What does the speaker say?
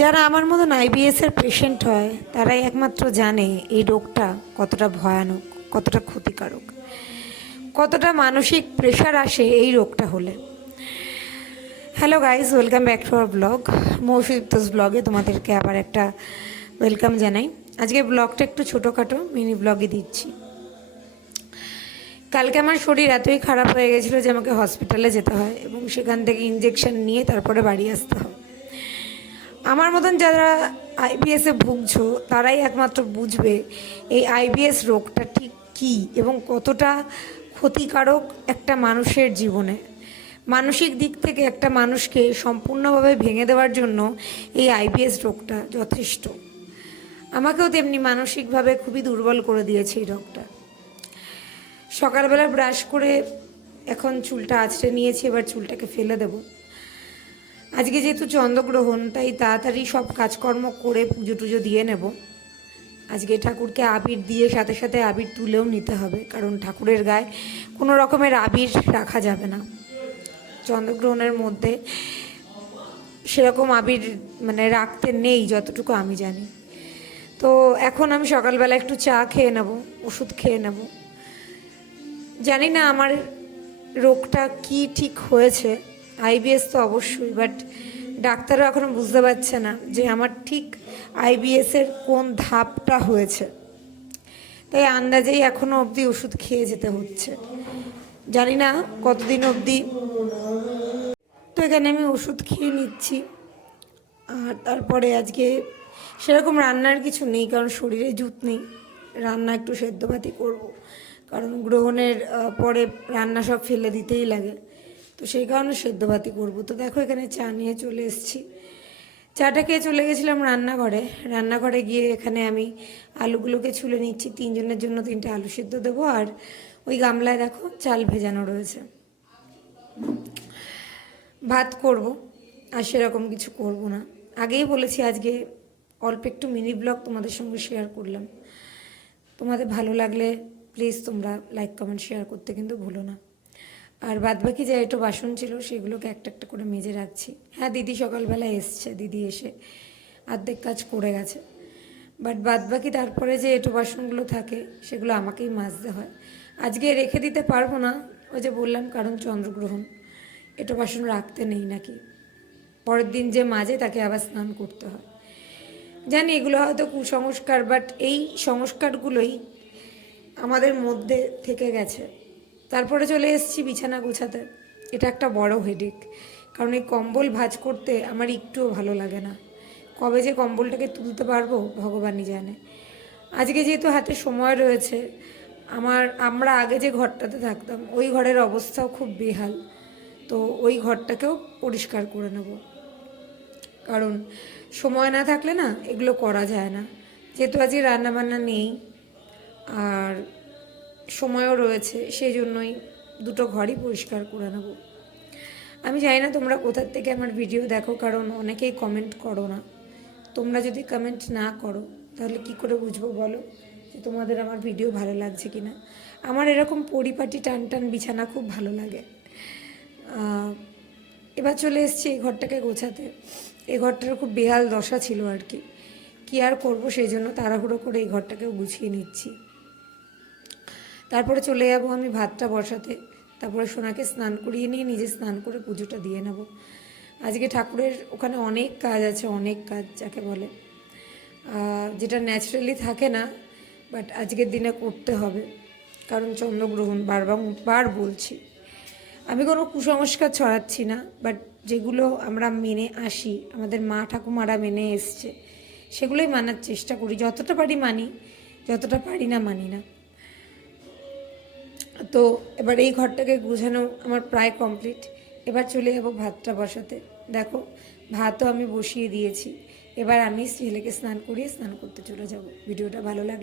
যারা আমার মতন আইবিএসের পেশেন্ট হয় তারাই একমাত্র জানে এই রোগটা কতটা ভয়ানক, কতটা ক্ষতিকারক, কতটা মানসিক প্রেশার আসে এই রোগটা হলে। Hello guys, welcome back to our blog. মৌসুদীপ্তস ব্লগে তোমাদেরকে আবার একটা ওয়েলকাম জানাই। আজকে ব্লগটা একটু ছোটোখাটো মিনি ব্লগে দিচ্ছি। কালকে আমার শরীর এতই খারাপ হয়ে গেছিলো যে আমাকে হসপিটালে যেতে হয় এবং সেখান থেকে ইঞ্জেকশন নিয়ে তারপরে বাড়ি আসতে হয়। আমার মতন যারা আইবিএসে ভুগছো তারাই একমাত্র বুঝবে এই আইবিএস রোগটা ঠিক কী এবং কতটা ক্ষতিকারক একটা মানুষের জীবনে। মানসিক দিক থেকে একটা মানুষকে সম্পূর্ণভাবে ভেঙে দেওয়ার জন্য এই আইবিএস রোগটা যথেষ্ট। আমাকেও তেমনি মানসিকভাবে খুবই দুর্বল করে দিয়েছে এই রোগটা। সকালবেলা ব্রাশ করে এখন চুলটা আঁচড়ে নিয়েছি, এবার চুলটাকে ফেলে দেবো। আজকে যেহেতু চন্দ্রগ্রহণ, তাই তাড়াতাড়ি সব কাজকর্ম করে পুজো টুজো দিয়ে নেব। আজকে ঠাকুরকে আবির দিয়ে সাথে সাথে আবির তুলেও নিতে হবে, কারণ ঠাকুরের গায়ে কোনো রকমের আবির রাখা যাবে না। চন্দ্রগ্রহণের মধ্যে সেরকম আবির রাখতে নেই যতটুকু আমি জানি। তো এখন আমি সকালবেলা একটু চা খেয়ে নেব, ওষুধ খেয়ে নেব। জানি না আমার রোগটা কি ঠিক হয়েছে, আইবিএস তো অবশ্যই, বাট ডাক্তাররা এখনও বুঝতে পারছে না যে আমার ঠিক আইবিএসের কোন ধাপটা হয়েছে। তাই আন্দাজেই এখনও অবধি ওষুধ খেয়ে যেতে হচ্ছে। জানি না কতদিন অবধি। তো এখানে আমি ওষুধ খেয়ে নিচ্ছি। আর তারপরে আজকে সেরকম রান্নার কিছু নেই, কারণ শরীরে জুত নেই। রান্না একটু সেদ্ধভাতি করব, কারণ গ্রহণের পরে রান্না সব ফেলে দিতেই লাগে, তো সেই কারণে সেদ্ধভাতি করব। তো দেখো এখানে চা নিয়ে চলে এসেছি। চাটা খেয়ে চলে গেছিলাম রান্নাঘরে গিয়ে এখানে আমি আলুগুলোকে ছুলে নিচ্ছি। 3 জনের জন্য 3টে আলু সেদ্ধ দেবো। আর ওই গামলায় দেখো চাল ভেজানো রয়েছে, ভাত করব। আর সেরকম কিছু করব না, আগেই বলেছি। আজকে অল্প একটু মিনি ব্লগ তোমাদের সঙ্গে শেয়ার করলাম। তোমাদের ভালো লাগলে প্লিজ তোমরা লাইক কমেন্ট শেয়ার করতে কিন্তু ভুলো না। আর বাদবাকি যে একটু বাসন ছিল সেগুলোকে একটা একটা করে মেজে রাখছি। হ্যাঁ, দিদি সকালবেলা এসছে, দিদি এসে অর্ধেক কাজ করে গেছে। বাট বাদবাকি তারপরে যে এঁটো বাসনগুলো থাকে সেগুলো আমাকেই মাজতে হয়। আজকে রেখে দিতে পারবো না, ওই যে বললাম, কারণ চন্দ্রগ্রহণ, এঁটো বাসন রাখতে নেই নাকি। পরের দিন যে মাজে তাকে আবার স্নান করতে হয়। জানি এগুলো হয়তো কুসংস্কার, বাট এই সংস্কারগুলোই আমাদের মধ্যে থেকে গেছে। তারপরে চলে এসেছি বিছানা গোছাতে। এটা একটা বড় হেডেক, কারণ এই কম্বল ভাঁজ করতে আমার একটুও ভালো লাগে না। কবে যে কম্বলটাকে তুলতে পারবো ভগবানই জানে। আজকে যেহেতু হাতে সময় রয়েছে, আমরা আগে যে ঘরটাতে থাকতাম ওই ঘরের অবস্থাও খুব বেহাল, তো ওই ঘরটাকেও পরিষ্কার করে নেব। কারণ সময় না থাকলে না এগুলো করা যায় না। যেহেতু আজকে রান্নাবান্না নেই আর সময়ও রয়েছে, সেই জন্যই দুটো ঘরই পরিষ্কার করে নেব। আমি জানি না তোমরা কোথার থেকে আমার ভিডিও দেখো, কারণ অনেকেই কমেন্ট করো না। তোমরা যদি কমেন্ট না করো তাহলে কি করে বুঝবো বলো যে তোমাদের আমার ভিডিও ভালো লাগছে কি না। আমার এরকম পরিপাটি টান টান বিছানা খুব ভালো লাগে। এবার চলে এসেছি এই ঘরটাকে গোছাতে। এই ঘরটার খুব বেহাল দশা ছিল আর কি আর করবো, সেই জন্য তাড়াহুড়ো করে এই ঘরটাকেও গুছিয়ে নিচ্ছি। তারপরে চলে যাব আমি ভাতটা বসাতে। তারপরে সোনাকে স্নান করিয়ে নিয়ে নিজে স্নান করে পুজোটা দিয়ে নেব। আজকে ঠাকুরের ওখানে অনেক কাজ আছে, অনেক কাজ যাকে বলে, যেটা ন্যাচারালি থাকে না, বাট আজকের দিনে করতে হবে, কারণ চন্দ্রগ্রহণ। বারবার বলছি, আমি কোনো কুসংস্কার ছড়াচ্ছি না, বাট যেগুলো আমরা মেনে আসি, আমাদের মা ঠাকুমারা মেনে এসছে, সেগুলোই মানার চেষ্টা করি। যতটা পারি মানি, যতটা পারি না মানি না। তো এবার এই ঘরটাকে গোছানো আমার প্রায় কমপ্লিট। এবার চলে যাবো ভাতটা বসাতে। দেখো ভাতও আমি বসিয়ে দিয়েছি। এবার আমি ছেলেকে স্নান করিয়ে স্নান করতে চলে যাব। ভিডিওটা ভালো লাগলে